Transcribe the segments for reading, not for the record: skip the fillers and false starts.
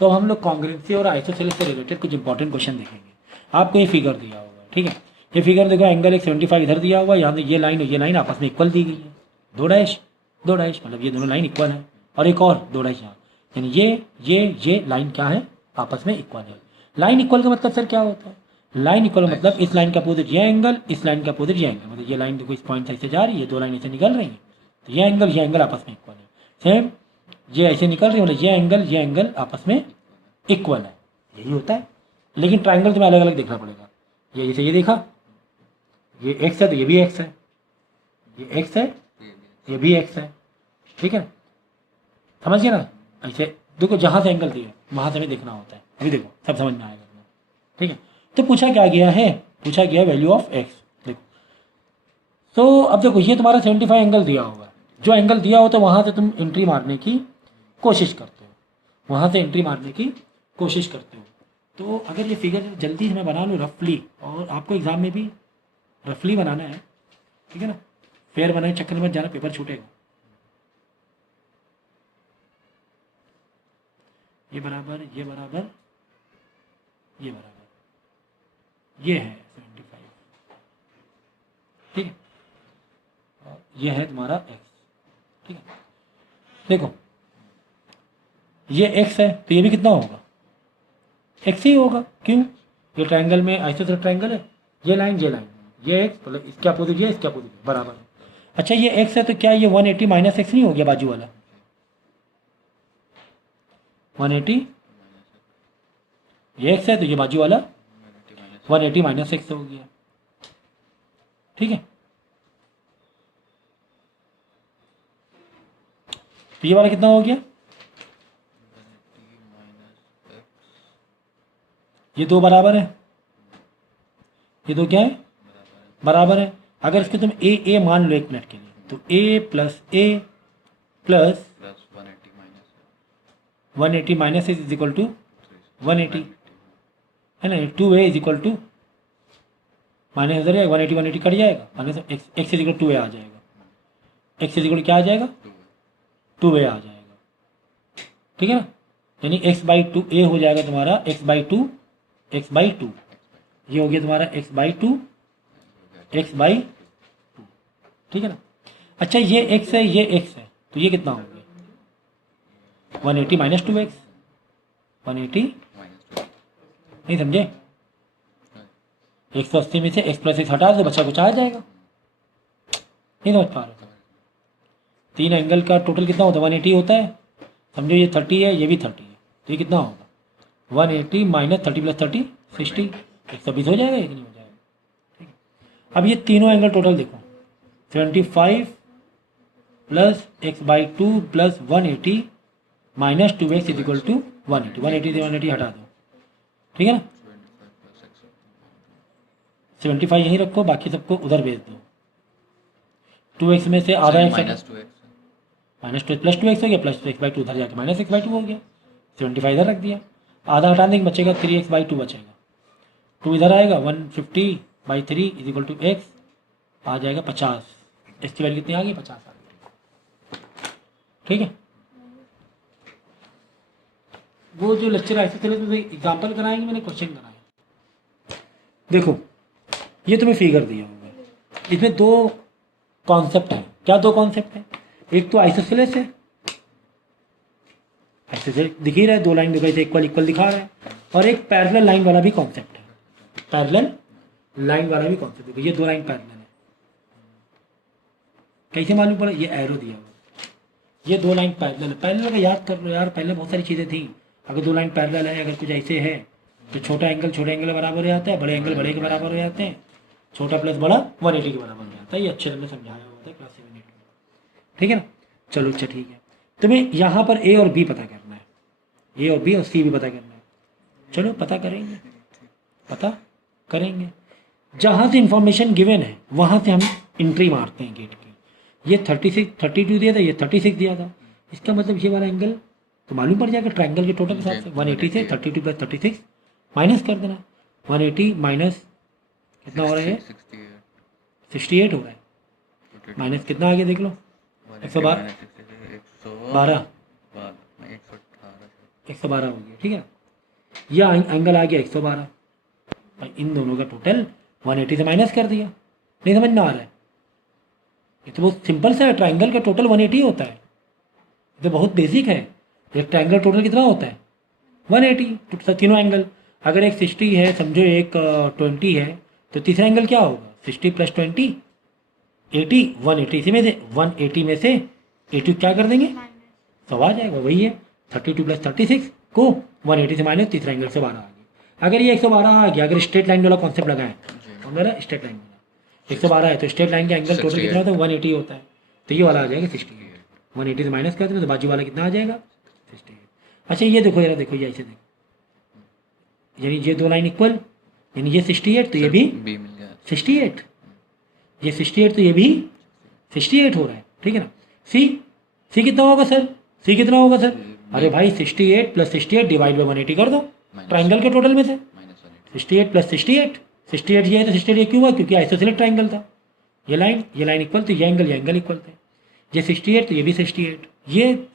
तो हम लोग कॉन्ग्रुएंसी और आइसोसेलेस से रिलेटेड कुछ इंपॉर्टेंट क्वेश्चन देखेंगे। आपको ये फिगर दिया होगा, ठीक है, ये फिगर देखो, एंगल एक 75 इधर दिया हुआ है, यहाँ ये लाइन और ये लाइन आपस में इक्वल दी गई है, दो डैश मतलब ये दोनों लाइन इक्वल है, और एक और दो डैश यहाँ, यानी ये लाइन क्या है, आपस में इक्वल है। लाइन इक्वल का मतलब सर क्या होता है? लाइन इक्वल मतलब इस लाइन का अपोजिट ये एंगल, इस लाइन का अपोजिट ये एंगल, मतलब ये लाइन देखो इस पॉइंट से ऐसे जा रही है, दो लाइन ऐसे निकल रही है, तो ये एंगल आपस में इक्वल है। सेम ये ऐसे निकल रही है, मतलब ये एंगल आपस में इक्वल है, यही होता है। लेकिन ट्राइंगल तुम्हें अलग अलग देखना पड़ेगा। ये जैसे ये देखा, ये एक्स है तो ये भी एक्स है, ये एक्स है ये भी एक्स है, ठीक है, समझ गए ना? ऐसे देखो, जहाँ से एंगल दिए वहाँ से हमें देखना होता है। अभी देखो सब समझ में आएगा, ठीक है। तो पूछा क्या गया है, पूछा गया वैल्यू ऑफ एक्स। देखो तो अब देखो, ये तुम्हारा 75 एंगल दिया होगा, जो एंगल दिया हो तो वहाँ से तुम एंट्री मारने की कोशिश करते हो, वहाँ से एंट्री मारने की कोशिश करते हो। तो अगर ये फिगर जल्दी से मैं बना लूँ रफली, और आपको एग्ज़ाम में भी रफली बनाना है, ठीक है ना, फेयर बनाने के चक्कर में जाना, पेपर छूटेगा। ये बराबर ये बराबर ये बराबर ये है 75, ठीक है, और ये है तुम्हारा एक्स, ठीक है। देखो ये एक्स है तो ये भी कितना होगा, एक्स ही होगा, क्यों? ये ट्रायंगल में आइसोसेलेस ट्रायंगल है, ये लाइन ये एक्स, मतलब इसके अपोजिट ये, इसके अपोजिट बराबर है। अच्छा ये एक्स है तो क्या ये 180 माइनस एक्स नहीं हो गया बाजू वाला? 180 ये एक्स है तो ये बाजू वाला 180 माइनस एक्स हो गया, ठीक है। तो ये वाला कितना हो गया, ये दो बराबर है, ये दो क्या है, बराबर है। अगर इसको तुम ए मान लो एक मिनट के लिए, तो A plus 180 minus is equal to 180, है ना, 2a is equal to minus इधर 180 कट जाएगा, minus X is equal to A आ जाएगा, एक्स इज इक्वल क्या आ जाएगा, 2a आ जाएगा, ठीक है ना। यानी x/2 a हो जाएगा तुम्हारा x/2, ये हो गया तुम्हारा x/2, ठीक है ना। अच्छा ये x है, ये x है, तो ये कितना हो गया 180 माइनस 2x, 180, नहीं समझे, 180 में से x प्लस एक्स हटा दो, बच्चा कुछ आ जाएगा, नहीं समझ पा रहे? तीन एंगल का टोटल कितना होता है, 180 होता है, समझो ये 30 है, ये भी 30 है, तो ये कितना होगा 180 माइनस 30 प्लस 30 60, 120 हो जाएगा, एक नहीं हो जाएगा, ठीक है। अब ये तीनों एंगल टोटल देखो, 75 plus x/2 plus 180 minus 2x is equal to 180, 180 से 180 हटा दो, ठीक है ना। 75 यहीं रखो, बाकी सबको उधर भेज दो, 2x में से आधा x माइनस 2 प्लस 2x हो गया, प्लस x/2 उधर जाके माइनस x/2 हो गया, 75 इधर रख दिया, आधा हटाने के बचेगा 3x/2 बचेगा, 2 इधर आएगा, 150/3 इज इक्वल टू x आ जाएगा 50, इसकी वैल्यू कितनी आ गई, 50 आ गई, ठीक है। वो जो लेक्चर आइसोसेलेस में एग्जाम्पल कराएंगे, मैंने क्वेश्चन कराए। देखो ये तुम्हें फिगर दिया होगा, इसमें दो कॉन्सेप्ट है, क्या दो कॉन्सेप्ट है, एक तो आइसोसेलेस है, आइसोसेलेस दिख ही रहा है, दो लाइन दिखाई से इक्वल दिखा रहा है, और एक पैरेलल लाइन वाला भी कॉन्सेप्ट है, पैरेलल लाइन वाला भी कॉन्सेप्ट। देखो ये दो लाइन पैरेलल है, कैसे मालूम पड़ा, ये एरो दिया हुआ, ये दो लाइन पैरेलल है, पैरेलल का याद कर लो यार, पहले बहुत सारी चीज़ें थी, अगर दो लाइन पैरेलल है, अगर कुछ ऐसे है तो छोटा एंगल छोटे एंगल बराबर हो जाता है, बड़े एंगल बड़े के बराबर हो जाते हैं, छोटा प्लस बड़ा 180 के बराबर हो जाता है, ये अच्छे से समझाया होता है क्लास 7 में, ठीक है ना। चलो अच्छा ठीक है, तुम्हें यहाँ पर ए और बी पता करना है, ए और बी और सी भी पता करना है, चलो पता करेंगे, जहाँ से इंफॉर्मेशन गिवन है वहाँ से हम एंट्री मारते हैं गेट की। ये 32 दिया था, ये 36 दिया था, इसका मतलब ये वाला एंगल तो मालूम पड़ जाएगा ट्रायंगल के टोटल के हिसाब से, 180 से 32 प्लस 36 माइनस कर देना, 180 माइनस कितना हो रहा है, 68 हो रहा है, माइनस कितना आ गया देख लो, 112, 112 हो गया, ठीक है। यह एंगल आ गया 112, भाई इन दोनों का टोटल 180 से माइनस कर दिया। नहीं समझ में आ रहा है? ये तो बहुत सिंपल सा है, ट्राइंगल का टोटल 180 होता है, ये तो बहुत बेसिक है। एक ट्राइंगल टोटल कितना होता है? 180, तीनों एंगल। अगर एक 60 है समझो, एक 20 है, तो तीसरा एंगल क्या होगा? 60 + 20 80, 180 इसी में से 180 में से 80 क्या कर देंगे? तो आ जाएगा, वही है 32 + 36 को 180 से माइनस तीसरा एंगल से 12 आ गया। अगर ये 112 आ गया, अगर स्ट्रेट लाइन वाला कॉन्सेप्ट लगाएं, और मेरा स्ट्रेट लाइन 112 है तो स्ट्रेट लाइन का एंगल टोटल कितना होता है? 180 होता है, तो ये वाला आ जाएगा 68। 180 से माइनस कर दें तो बाजू वाला कितना आ जाएगा? 68। अच्छा ये देखो जरा, देखो ये ऐसे देखो, यानी ये दो लाइन इक्वल, यानी ये 68 तो ये भी 68, ये 68 तो ये भी 68 हो रहा है, ठीक है ना। सी कितना होगा सर? सी कितना होगा सर? अरे भाई 68 + 68 डिवाइड बाई 180 कर दो ट्राइंगल के टोटल में से। 68 + 68, 68 ये है तो 68 ये क्यों हुआ? क्योंकि आइसोसेलेस ट्राइंगल था। ये लाइन इक्वल, तो ये एंगल इक्वल थे। ये 68 तो ये भी 68। ये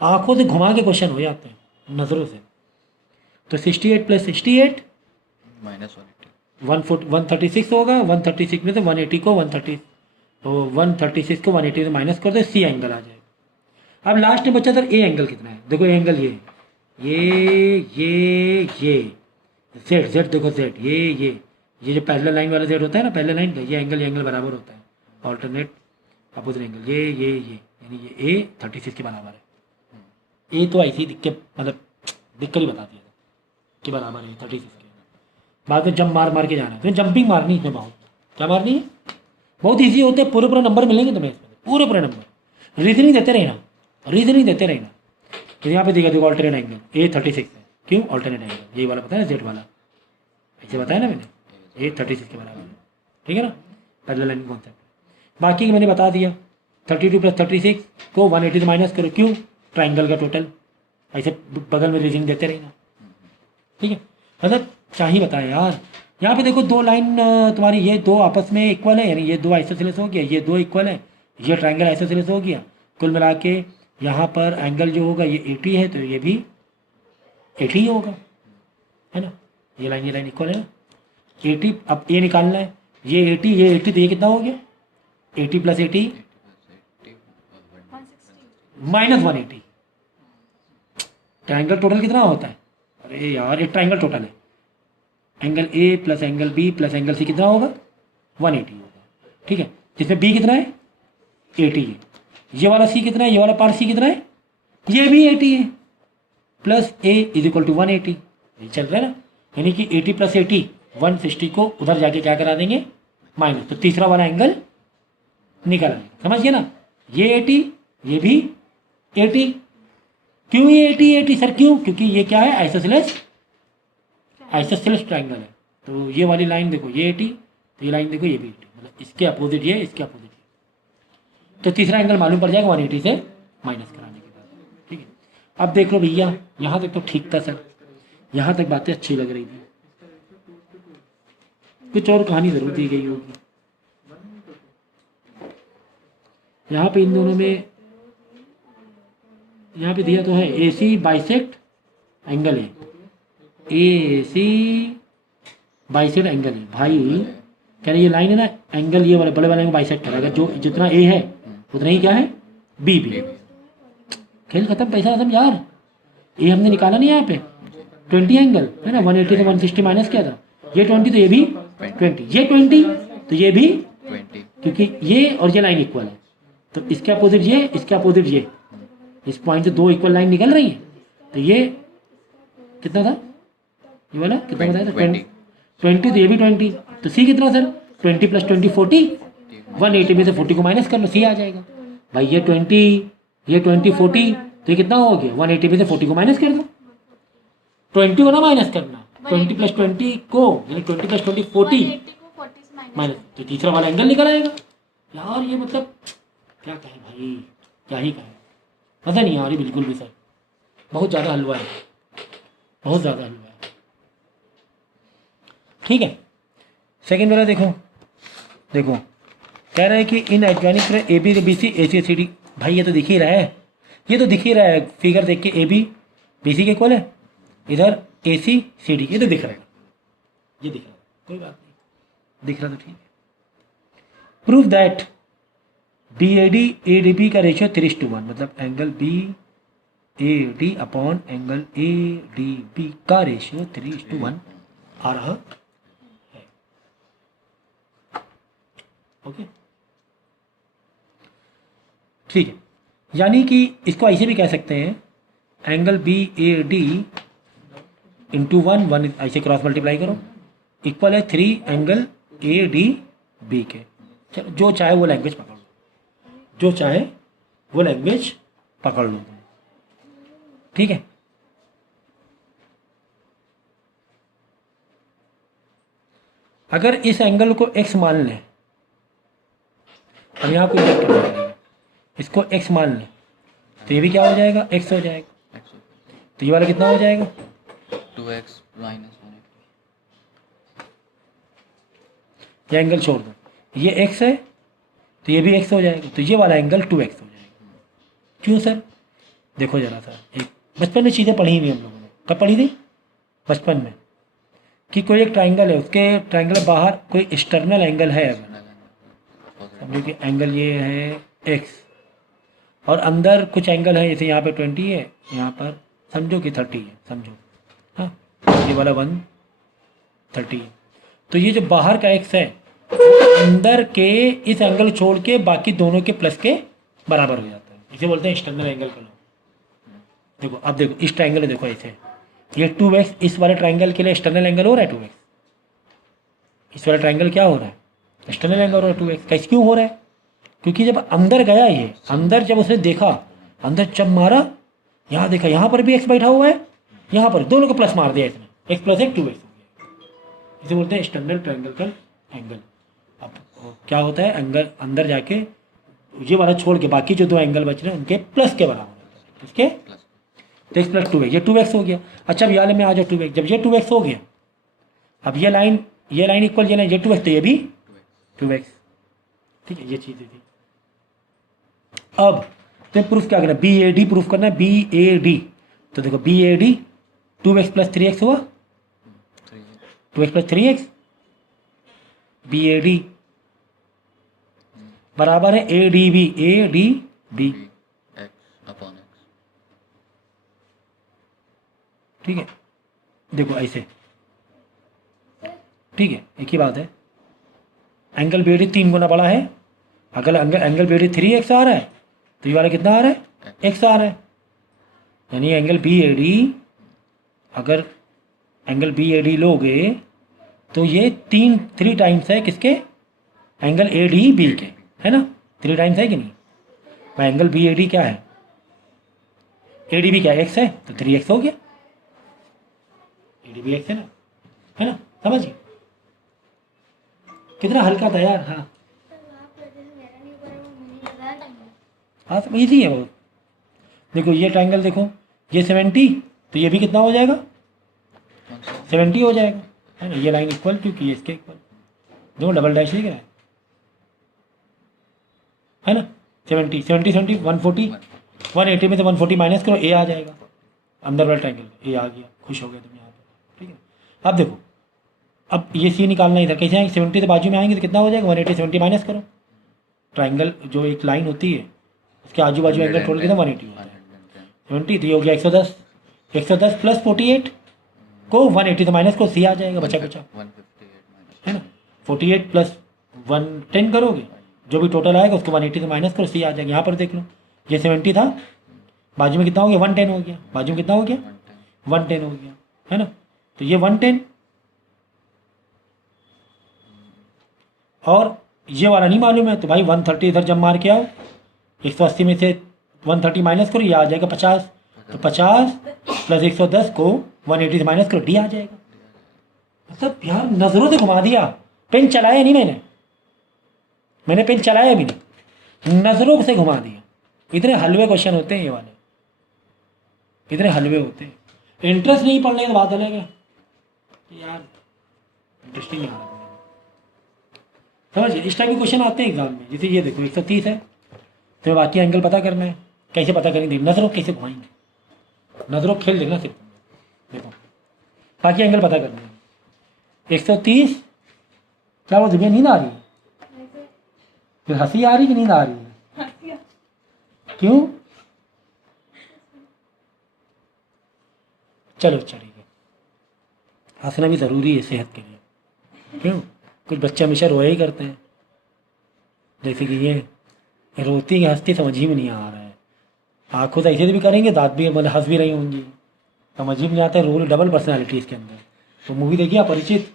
आंखों से घुमा के क्वेश्चन हो जाते हैं, नज़रों से। तो 68 + 68 136 होगा। 136 में से 180 को 130, तो 136 को 180 से माइनस कर दो, सी एंगल आ जाएगा। अब लास्ट में बचा सर ए एंगल कितना है? देखो ए एंगल ये जेड देखो जेड, ये जो पैरेलल लाइन वाला जेड होता है ना, पैरेलल लाइन का ये एंगल बराबर होता है, ऑल्टरनेट अपोजिट एंगल। ये यानी ये ए 36 के बराबर है। ए तो ऐसी दिख के मतलब दिख कर ही बता दिया कि बराबर है 36 के। बाद में जंप मार के जाना है, तो जंपिंग मारनी है इसमें, बहुत क्या मारनी है, बहुत ईजी होते हैं। पूरे नंबर मिलेंगे तुम्हें इसमें, पूरे नंबर। रीजनिंग देते रहना। तो यहाँ पे देखो ऑल्टरनेट एंगल ए 36 है, क्यों? ऑल्टरनेट एंगल ये वाला पता है ना, जेड वाला, ऐसे बताया ना मैंने, ए 36 के बराबर है, ठीक है ना, पैरेलल लाइन कॉन्सेप्ट। बाकी मैंने बता दिया 32 + 36 को 180 से माइनस करो, क्यों? ट्राइंगल का टोटल। ऐसे बगल में रीजनिंग देते रहना, ठीक है। मतलब क्या ही बताया यार। यहाँ पे देखो दो लाइन तुम्हारी, ये दो आपस में इक्वल है, यानी ये दो आइसोसेलेस हो गया, ये दो इक्वल है, ये ट्राइंगल आइसोसेलेस हो गया। कुल मिला के यहाँ पर एंगल जो होगा ये 80 है, तो ये भी 80 ही होगा, है ना। ये लाइन इक्वल है ना, 80। अब ये निकालना है, ये 80 तो ये कितना हो गया? 80 + 80 -180। ट्राइंगल टोटल कितना होता है? अरे यार ये ट्राइंगल टोटल है, angle A + angle B + angle C कितना होगा? 180 होगा, ठीक है। जिसमें बी कितना है? 80 है। ये वाला सी कितना है? ये वाला पार्ट सी कितना है? ये भी 80 है, प्लस ए = 180। ये चल रहा है ना, यानी कि 80 + 80 160 को उधर जाके क्या करा देंगे? माइनस। तो तीसरा वाला एंगल निकल आएगा, समझ गए ना। ये 80, ये भी 80। क्यों ये 80 सर? क्यों? क्योंकि ये क्या है? आइसोसेलेस ट्राइंगल है। तो ये वाली लाइन देखो ये 80, तो ये लाइन देखो ये भी 80, मतलब इसके अपोजिट ये, इसके अपोजिट ये। तो तीसरा एंगल मालूम पड़ जाएगा 180 से माइनस कराने के बाद, ठीक है। अब देख लो भैया, यहाँ तक तो ठीक था सर, यहाँ तक बातें अच्छी लग रही थी, कुछ और कहानी जरूर दी गई होगी। यहाँ पे इन दोनों में यहाँ पे दिया तो है AC बाइसेक्ट एंगल है, AC बाइसेक्ट एंगल है। भाई कह रहे ये लाइन है ना, एंगल ये वाला बड़े वाले एंगल बाइसेक्ट है, अगर जो जितना A है उतना ही क्या है? B भी। खेल खत्म, पैसा खत्म यार। ये हमने निकाला नहीं यहाँ पे 20 एंगल है ना, 180 से 160 माइनस किया था, ये 20 तो ये भी 20, ये 20 तो ये भी 20, क्योंकि ये और ये लाइन इक्वल है, तो इसके अपोजिट ये, इसके अपोजिट ये, इस पॉइंट से दो इक्वल लाइन निकल रही है। तो ये कितना था? ये वाला कितना बताया था? 20 तो ये भी 20। तो सी कितना सर? 20 + 20 40। 180 में से 40 को माइनस कर लो, सी आ जाएगा। भाई ये 20 40, तो ये कितना हो गया? 180 में से 40 को माइनस कर दो, 20 को ना माइनस करना, 20 + 20 को, यानी 20 + 20 40 माइनस, तो तीसरा वाला एंगल निकल आएगा। यार ये मतलब क्या कहें भाई, क्या ही कहें, मज़ा नहीं आ रही बिल्कुल भी सर, बहुत ज़्यादा हलवा है, बहुत ज़्यादा हलवा है, ठीक है। सेकंड वाला देखो कह रहा है कि इन adjoining AB BC AC CD। भाई ये तो दिख ही रहा है, फिगर देख के AB BC के इक्वल है, इधर AC CD, ये तो दिख रहा है, ये दिख रहा है, कोई बात नहीं, दिख रहा तो ठीक है। प्रूफ दैट BAD ADB का रेशियो 3:1, मतलब angle BAD upon angle ADB का रेशियो 3:1 आ रहा है। ओके, ठीक है। यानी कि इसको ऐसे भी कह सकते हैं, एंगल BAD इंटू 1 ऐसे क्रॉस मल्टीप्लाई करो, इक्वल है 3 एंगल ADB के। चलो, जो चाहे वो लैंग्वेज पकड़ लो, जो चाहे वो लैंग्वेज पकड़ लो, ठीक है। अगर इस एंगल को x मान लें, अब यहाँ को इसको x मान लें, तो ये भी क्या हो जाएगा, x हो जाएगा। तो ये वाला कितना हो जाएगा, 2x माइनस 180। ये एंगल छोड़ दो, ये x है तो ये भी x हो जाएगा, तो ये वाला एंगल 2x हो जाएगा। क्यों सर, देखो जरा सा, एक बचपन में चीज़ें पढ़ी हुई हम लोगों ने, कब पढ़ी थी, बचपन में, कि कोई एक ट्राइंगल है, उसके ट्राइंगल के बाहर कोई एक्सटर्नल एंगल है, समझो कि एंगल ये है x, और अंदर कुछ एंगल है, जैसे यहाँ पे 20 है, यहाँ पर समझो कि 30 है, समझो, हाँ, ये वाला 130 है। तो ये जो बाहर का x है अंदर के इस एंगल छोड़ के बाकी दोनों के प्लस के बराबर हो जाता है, इसे बोलते हैं एक्सटर्नल एंगल का। देखो अब देखो इस ट्राइंगल में देखो ऐसे, ये 2x इस वाले ट्राइंगल के लिए एक्सटर्नल एंगल हो रहा है 2x, इस वाला ट्राइंगल क्या हो रहा है, एक्सटर्नल एंगल हो रहा है 2x। कैसे क्यों हो रहा है, क्योंकि जब अंदर गया ये, अंदर जब उसने देखा, अंदर जब मारा, यहाँ देखा यहाँ पर भी x बैठा हुआ है, यहाँ पर दोनों को प्लस मार दिया इसने, x प्लस 1 2x हो गया, इसे बोलते हैं एक्सटर्नल ट्राइंगल एंगल। अब क्या होता है, एंगल अंदर जाके ये वाला छोड़ के बाकी जो दो एंगल बच रहे हैं उनके प्लस के बराबर होता है, किसके, तो x प्लस 2x, ये 2x हो गया। अच्छा अब यहाँ में आ जाओ 2x, जब ये 2x हो गया, अब ये लाइन इक्वल ये लाइन, ये 2x तो ये भी 2x, ठीक है, ये चीज़ थी। अब तो प्रूफ क्या करना है, BAD प्रूफ करना है, BAD, तो देखो BAD 2x प्लस 3x हुआ, 2x प्लस 3x, BAD बराबर है ADB, x अपॉन x, ठीक है। देखो ऐसे, ठीक है, एक ही बात है, एंगल BAD 3 गुना बड़ा है, अगर एंगल BAD 3x आ रहा है तो ये वाला कितना आ रहा है, x आ रहा है, यानी एंगल BAD, अगर एंगल BAD लोगे तो ये 3 टाइम्स है किसके, एंगल ADB के, है ना, 3 टाइम्स है कि नहीं। मैं एंगल BAD क्या है, ADB क्या x है, तो 3x हो गया, ADB x है ना, समझिए कितना हल्का था यार। हाँ तो ईजी है बहुत। देखो ये ट्राइंगल देखो, ये 70, तो ये भी कितना हो जाएगा, 70 हो जाएगा, है ना, ये लाइन इक्वल टू की इसके इक्वल, देखो डबल डैश लिख रहा है ना, 70 140, 180 में से 140 माइनस करो, a आ जाएगा, अंदर वाला ट्राइंगल a आ गया, खुश हो गए तुम यहाँ पे, ठीक है। अब देखो, अब ये c निकालना इधर, कैसे आएंगे, 70 से बाजू में आएंगे तो कितना हो जाएगा, 180 70 माइनस करो, ट्राइंगल जो एक लाइन होती है उसके आजू बाजू एंगल टोटल कितना 180 होता है, 70, तो ये हो गया 110 प्लस 48 को 180 से माइनस को, c आ जाएगा, बचा 158 है ना, 48 प्लस 110 करोगे, जो भी टोटल आएगा उसको 180 से माइनस करो, c आ जाएगा। यहाँ पर देख लो, ये 70 था, बाजू में कितना हो गया, 110 हो गया, बाजू में कितना हो गया, 110 हो गया, है ना, तो ये 110, और ये वाला नहीं मालूम है तो भाई 130 इधर जब मार के आओ, 180 में से 130 माइनस करो, ये आ जाएगा 50, तो 50 प्लस 110 को 180 से माइनस करो, डी आ जाएगा। मतलब यार नज़रों से घुमा दिया, पेन चलाया नहीं मैंने पेन चलाया भी नहीं, नज़रों से घुमा दिया। इतने हलवे क्वेश्चन होते हैं ये वाले, इतने हलवे होते हैं। इंटरेस्ट नहीं पढ़ने की बात अलग है यार, इंटरेस्टिंग है समझिए। इस टाइप के क्वेश्चन आते हैं एग्जाम में, जैसे ये देखो 130 है, तो बाकी एंगल पता करना है, कैसे पता करेंगे, नजरों कैसे घुमाएंगे, नजरों खेल देखना सिर्फ, देखो बाकी एंगल पता करना है। 130 क्या वो तुम्हें नींद आ रही है? फिर हंसी आ रही कि नींद आ रही है? क्यों? चलो अच्छा ठीक है, हंसना भी ज़रूरी है सेहत के लिए। क्यों? कुछ बच्चे हमेशा रोया ही करते हैं, जैसे कि ये रोती है हंसती समझ ही में नहीं आ रहा है। आंखों से ऐसे भी करेंगे, दांत भी मतलब हंस भी रही होंगी, समझ ही में नहीं आता है। रोल डबल पर्सनैलिटी इसके अंदर। तो मूवी देखिए अपरिचित,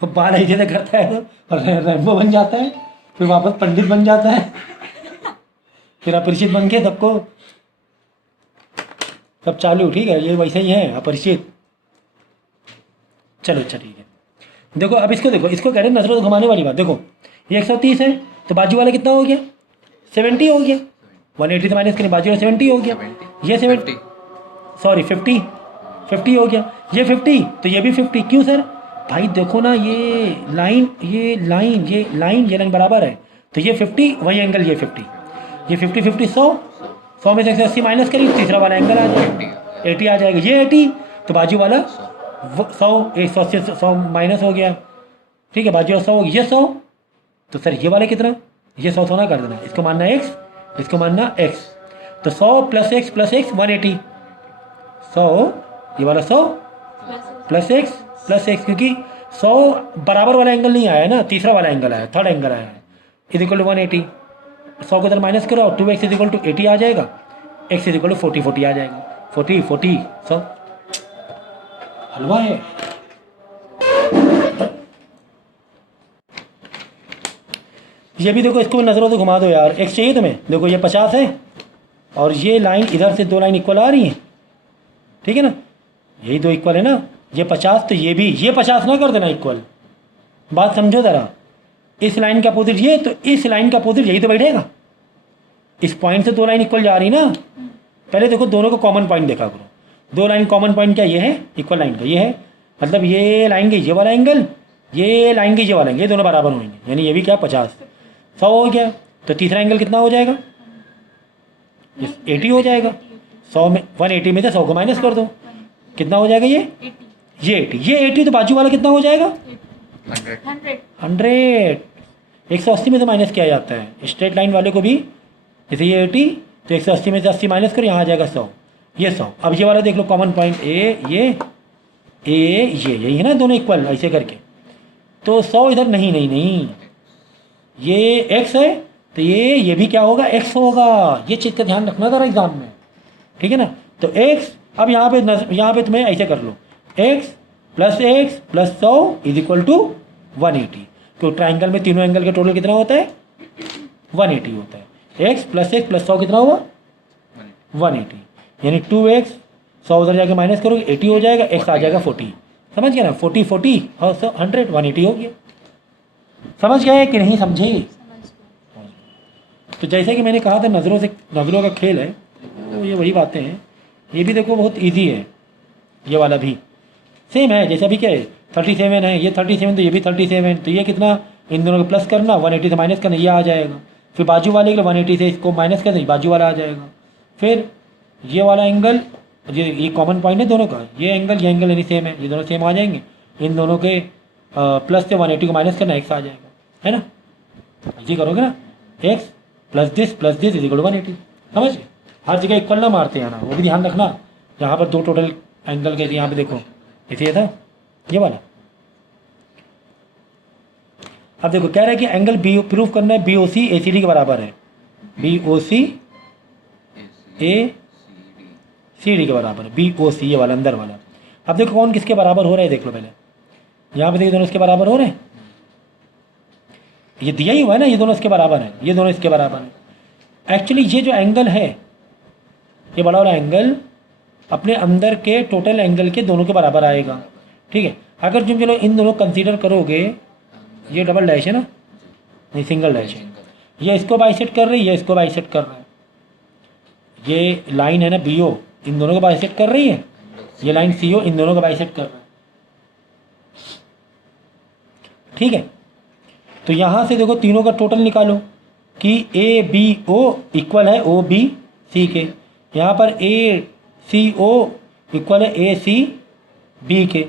वो बाल ऐसे से करता है और रैम्बो बन जाता है, फिर वापस पंडित बन जाता है, फिर अपरिचित बन के सबको सब चालू। ठीक है, ये वैसे ही है अपरिचित। चलो अच्छा ठीक है, देखो अब इसको देखो, इसको कह रहे हैं नजरों से घुमाने वाली बात। देखो ये 130 है तो बाजू वाला कितना हो गया? 70 हो गया। 180 से माइनस करें, बाजू वाला 70 हो गया। ये 70 सॉरी 50 हो गया। ये 50 तो ये भी 50। क्यों सर? भाई देखो ना, ये लाइन बराबर है, तो ये 50 वही एंगल ये 50, ये 50 100 में से 180 माइनस करिए, तीसरा वाला एंगल आ जाएगा 80 आ जाएगा। ये 80 तो बाजू वाला 100, 180 से 100 माइनस हो गया। ठीक है, बाजू वाला 100 हो गया, ये 100 तो सर ये वाला कितना? ये 100 ना कर देना, इसको मानना x, इसको मानना x, तो 100 प्लस x 180। 100 ये वाला 100 प्लस x, क्योंकि 100 बराबर वाला एंगल नहीं आया ना, तीसरा वाला एंगल आया, थर्ड एंगल आया है, इज इक्वल टू 180। 100 को इधर माइनस करो, 2x इज इक्वल टू 80 आ जाएगा, x इज इक्वल टू 40 आ जाएगा। 40 100 हलवा है। ये भी देखो, इसको भी नजरों से घुमा दो यार। x चाहिए तुम्हें? देखो ये 50 है और ये लाइन इधर से दो लाइन इक्वल आ रही है, ठीक है ना, यही दो इक्वल है ना, ये 50 तो ये भी, ये 50 ना कर देना इक्वल। बात समझो ज़रा, इस लाइन का अपोजिट ये, तो इस लाइन का अपोजिट यही तो बैठेगा। इस पॉइंट से दो लाइन इक्वल जा रही ना, पहले देखो दोनों को कॉमन पॉइंट देखा करो। दो लाइन कॉमन पॉइंट क्या ये है? इक्वल लाइन का ये है, मतलब ये लाइन के ये वाला एंगल, ये लाइन के ये वाला एंगल, ये दोनों बराबर होंगे, यानी ये भी क्या 50 100 हो गया। तो तीसरा एंगल कितना हो जाएगा? 80 हो जाएगा। 100 में 180 में से 100 को माइनस कर दो, कितना हो जाएगा? ये 80 तो बाजू वाला कितना हो जाएगा? 100। 180 में से माइनस किया जाता है स्ट्रेट लाइन वाले को भी, जैसे ये 80 तो 180 में से 80 माइनस करो, यहाँ आ जाएगा 100, ये 100। अब ये वाला देख लो कॉमन पॉइंट ये यही है ना, दोनों इक्वल ऐसे करके, तो 100 इधर नहीं, ये x है तो ये भी क्या होगा? x होगा। ये चीज़ का ध्यान रखना था एग्जाम में, ठीक है ना। तो x, अब यहाँ पे तुम्हें ऐसे कर लो, x plus 100 is equal to 180। तो ट्राइंगल में तीनों एंगल के टोटल कितना होता है? 180 होता है। x प्लस 100 कितना हुआ? 180, यानी 2x 100 उधर जाके माइनस करोगे 80 हो जाएगा, x आ जाएगा 40। समझ गया ना? 40 और 100 100 180 हो गया। समझ गए कि नहीं समझे? तो जैसे कि मैंने कहा था नज़रों का खेल है, तो ये वही बातें हैं। ये भी देखो बहुत इजी है, ये वाला भी सेम है। जैसे अभी क्या है 37 है, ये 37 तो ये भी 37, तो ये कितना? इन दोनों को प्लस करना, 180 से माइनस करना, ये आ जाएगा। फिर बाजू वाले के लिए 180 से इसको माइनस करना, बाजू वाला आ जाएगा। फिर ये वाला एंगल, ये कॉमन पॉइंट है दोनों का, ये एंगल यानी सेम है, ये दोनों सेम आ जाएंगे। इन दोनों के प्लस से 180 को माइनस करना, x आ जाएगा, है ना। ऐसे करोगे ना, x plus this is equal to 180। समझ? हर जगह इक्वल ना मारते हैं ना, वो भी ध्यान रखना। यहाँ पर दो टोटल एंगल के, यहाँ पे देखो इसे था ये वाला। अब देखो कह रहा है कि एंगल बी प्रूफ करना है, BOC ACD के बराबर है, BOC ACD के बराबर है, BOC ये वाला अंदर वाला। अब देखो कौन किसके बराबर हो रहा है, देख लो पहले। यहाँ पे देखिए दोनों इसके बराबर हो रहे हैं, ये दिया ही हुआ है ना, ये दोनों इसके बराबर हैं, ये दोनों इसके बराबर हैं। एक्चुअली ये जो एंगल है, ये बड़ा वाला एंगल अपने अंदर के टोटल एंगल के दोनों के बराबर आएगा, ठीक है। अगर तुम चलो इन दोनों कंसीडर करोगे, ये डबल डैश है ना, नहीं सिंगल डैश है, ये इसको बाइसेक्ट कर रही है, ये इसको बाइसेक्ट कर रहा है। ये लाइन है ना BO, इन दोनों को बाइसेक्ट कर रही है, ये लाइन CO इन दोनों को बाइसेक्ट कर रहा है, ठीक है। तो यहाँ से देखो तीनों का टोटल निकालो कि ABO इक्वल है OBC के। यहाँ पर सी ओ इक्वल है ए सी बी के,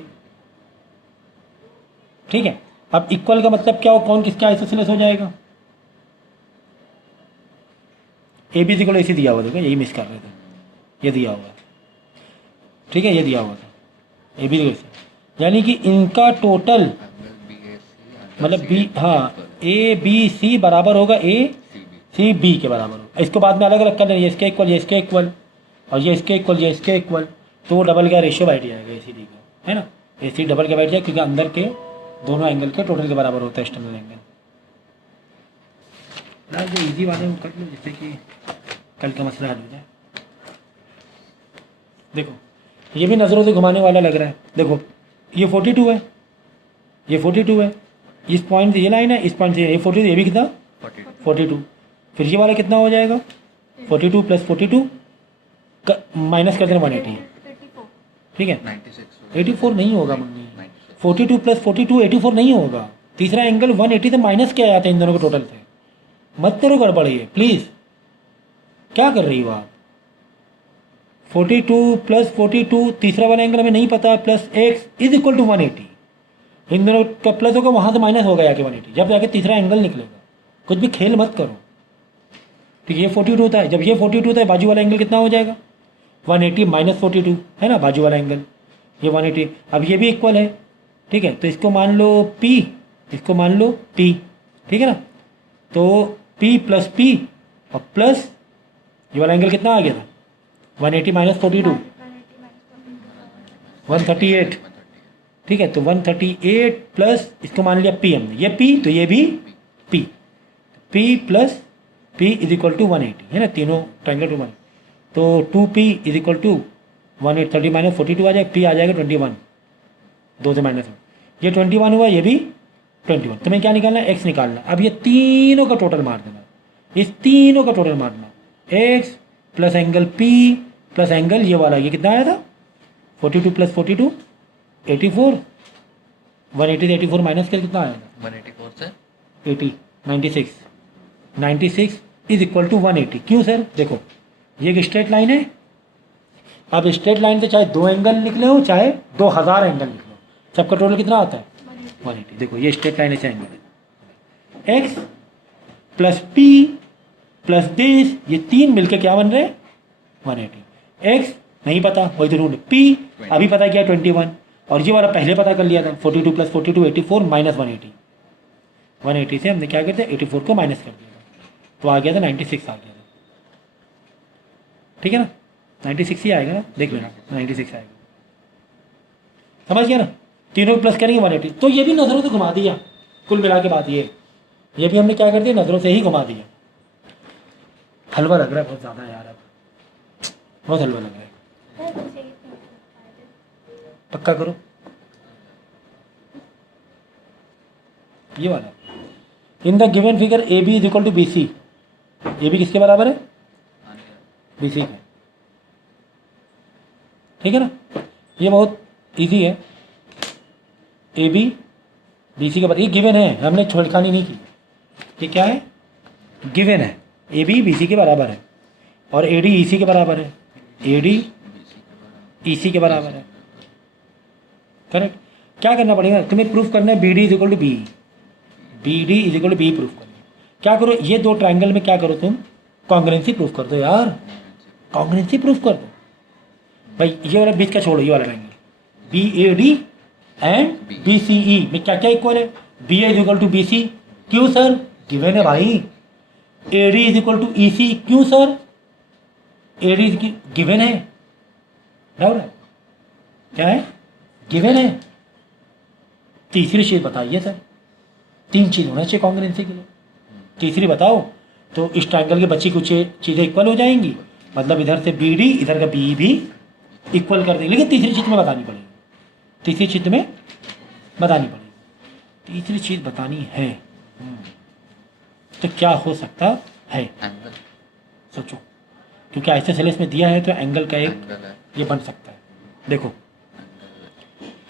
ठीक है। अब इक्वल का मतलब क्या हो, कौन किसका आइसोसेलेस हो जाएगा, ए बी इक्वल ए सी दिया हुआ, देखो यही मिस कर रहे थे, ये दिया हुआ, ठीक है, ये दिया हुआ था ए बी इक्वल सी, यानी कि इनका टोटल मतलब बी, हाँ ए बी सी बराबर होगा ए सी बी के बराबर होगा। इसको बाद में अलग अलग कर लेंगे, ये इसके इक्वल, ये इसके इक्वल, और ये इसके इक्वल, ये इसके इक्वल, तो वो डबल का रेशियो बैठ जाएगा ए सी डी का, है ना। ए सी डबल का बैठ जाएगा क्योंकि अंदर के दोनों एंगल के टोटल के बराबर होता है एक्सटर्नल एंगल। यार जो इजी वाले वो कर लो जिससे कि कल का मसला हल हो जाए। देखो ये भी नज़रों से घुमाने वाला लग रहा है, देखो ये 42 है, ये 42 है, इस पॉइंट से ये लाइन है, इस पॉइंट से ये 42, ये भी कितना 42, फिर ये वाला कितना हो जाएगा 42 प्लस 42 माइनस कर देना 180, ठीक है 84 नहीं होगा मम्मी, 42 प्लस 42 84 नहीं होगा, तीसरा एंगल 180 से माइनस किया जाता है इन दोनों के टोटल से, मत करो गड़बड़ ये प्लीज़, क्या कर रही हो आप। 42 प्लस 42 तीसरा वाला एंगल हमें नहीं पता, plus X is equal to 180, इन दोनों का प्लस होगा वहाँ से माइनस होगा जाके 180, जब जाके तीसरा एंगल निकलेगा, कुछ भी खेल मत करो, ठीक है। ये 42 होता है, जब ये 42 होता है बाजू वाला एंगल कितना हो जाएगा 180 माइनस 42, है ना, बाजू वाला एंगल ये 180, अब ये भी इक्वल है, ठीक है, तो इसको मान लो P, इसको मान लो P, ठीक है ना, तो P प्लस P और प्लस ये वाला एंगल कितना आ गया था 180 माइनस 42 138, ठीक है, तो 138 प्लस इसको मान लिया P हमने, ये P तो ये भी P plus P is equal to 180, है ना, तीनों ट्रायंगल टू 1, तो 2P is equal to 130 minus 42 आ जाएगा, P आ जाएगा 21, 2 से माइनस, ये 21 हुआ, ये भी 21, तुम्हें क्या निकालना है x निकालना। अब ये तीनों का टोटल मार देना, इस तीनों का टोटल मारना, x plus angle P plus angle ये वाला, ये कितना आया था 42 प्लस 42 84, 180 से 84 माइनस कर कितना आया था 184 से 80 96 इज इक्वल टू 180, क्यों सर, देखो ये एक स्ट्रेट लाइन है, अब स्ट्रेट लाइन से चाहे 2 एंगल निकले हो चाहे 2000 एंगल निकले हो, सबका टोटल कितना आता है 180, देखो ये स्ट्रेट लाइन से एंगल है, x plus P plus this, ये तीन मिलके क्या बन रहे हैं 180, x नहीं पता वही तो रूल, P अभी पता किया 21, और ये वाला पहले पता कर लिया था 42 प्लस 42 84 माइनस 180 से हमने क्या करते 84 को माइनस कर दिया तो आ गया था 96 आ गया था, ठीक है ना, 96 ही आएगा ना, देख लेना 96 आएगा, समझ गया ना, तीनों प्लस करेंगे 180, तो ये भी नज़रों से घुमा दिया, कुल मिला के बात ये भी हमने क्या कर दिया नज़रों से ही घुमा दिया। हलवा लग रहा है बहुत ज़्यादा यार, अब बहुत हलवा लग रहा है, पक्का करो ये वाला, in the given figure A B is equal to B C, A B किसके बराबर है बी सी के, ठीक है ना, ये बहुत इजी है, ए बी बी सी के बराबर, ये गिवन है, हमने छेड़खानी नहीं की, ये क्या है गिवन है, ए बी बी सी के बराबर है और ए डी ई सी के बराबर है, ए डी ई सी के बराबर है, करेक्ट। क्या करना पड़ेगा तुम्हें, प्रूफ करना है B D is equal to B, B D is equal to B proof करना है, क्या करो ये दो ट्राइंगल में क्या करो तुम कॉन्ग्रुएंसी प्रूफ कर दो यार, कॉन्ग्रुएंसी प्रूफ कर दो भाई, ये वाला बीच का छोड़ो, ये वाला triangle B A D and B C E में क्या क्या इक्वल है, B A is equal to B C, क्यों सर गिवन है भाई, A D is equal to E C, क्यों सर ए डी गिवन है, डाउट है क्या है गिवन है। तीसरी चीज बताइए सर, 3 चीज होना चाहिए कॉन्ग्रुएंसी के लिए, तीसरी बताओ, तो इस ट्राइंगल के बच्ची कुछ चीज़ें इक्वल हो जाएंगी, मतलब इधर से बी डी इधर का बी भी इक्वल कर देंगे, लेकिन तीसरी चीज़ में बतानी पड़ेगी, तीसरी चीज़ में बतानी पड़ेगी, तीसरी चीज़ बतानी है, तो क्या हो सकता है एंगल, सोचो, क्योंकि आइसोसेलेस में दिया है तो एंगल का एक एंगल है, ये बन सकता है। देखो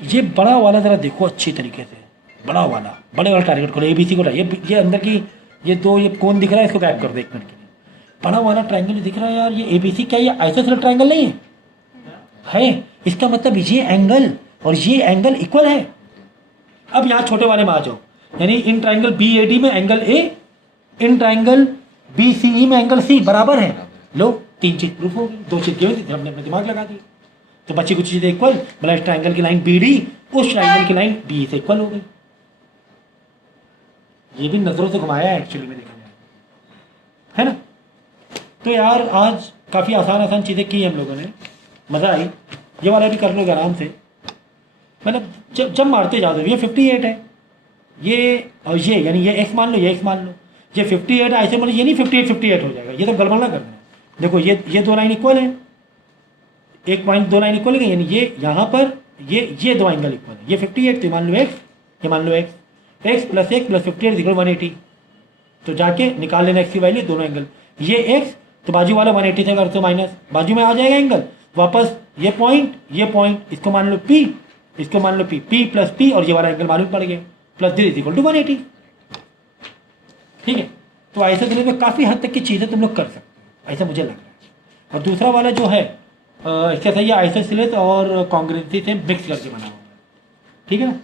ये बड़ा वाला ज़रा देखो अच्छी तरीके से, बड़ा वाला टारगेट खोलो, ए बी सी को, ये अंदर की ये दो ये कौन दिख रहा है इसको गैप कर दो 1 मिनट के लिए, बड़ा वाला ट्राइंगल दिख रहा है यार, ये ए बी सी क्या ये आइसोसेलेस ट्राइंगल नहीं है, है, इसका मतलब ये एंगल और ये एंगल इक्वल है। अब यहाँ छोटे वाले में आ जाओ, यानी in triangle B A D में angle A, in triangle B C E में एंगल सी बराबर है। लो 3 चीज प्रूफ हो गई, 2 चीज दी हुई थी, हमने अपना दिमाग लगा दी, तो बची कुछ चीजें इक्वल, मतलब इस ट्राइंगल की लाइन बी डी उस ट्राइंगल की लाइन बी से इक्वल हो गई। ये भी नजरों से घुमाया है एक्चुअली में, देखा जाए है ना। तो यार आज काफ़ी आसान आसान चीज़ें की हम लोगों ने, मज़ा आई। ये वाला भी कर लो आराम से, मतलब जब मारते जाओ, ये 58 है, ये और ये, यानी ये x मान लो, ये x मान लो, ये 58 है, ऐसे मतलब ये नहीं 58 हो जाएगा, ये तो गड़बड़ ना करना है। देखो ये 2 लाइन इक्वल है, 1 पॉइंट 2 लाइन इक्वल है, यानी ये यहाँ पर ये 2 एंगल इक्वल है, ये 58 तो मान लो x, ये मान लो x प्लस 58 इक्वल 180, तो जाके निकाल लेना x की वैल्यू, दोनों एंगल, ये x तो बाजू वाला 180 से करते हो माइनस, बाजू में आ जाएगा एंगल, वापस ये पॉइंट इसको मान लो p, इसको मान लो p प्लस p, और ये वाला एंगल मालूम पड़ गया, plus this is equal to 180। ठीक है, तो ऐसे दिनों में काफ़ी हद तक की चीज़ें तुम लोग कर सकते हो, ऐसा मुझे लग रहा है। और दूसरा वाला जो है इससे सही है आइसोसेलेस और कॉन्ग्रुएंसी से मिक्स करके बना हुआ है। ठीक है ना।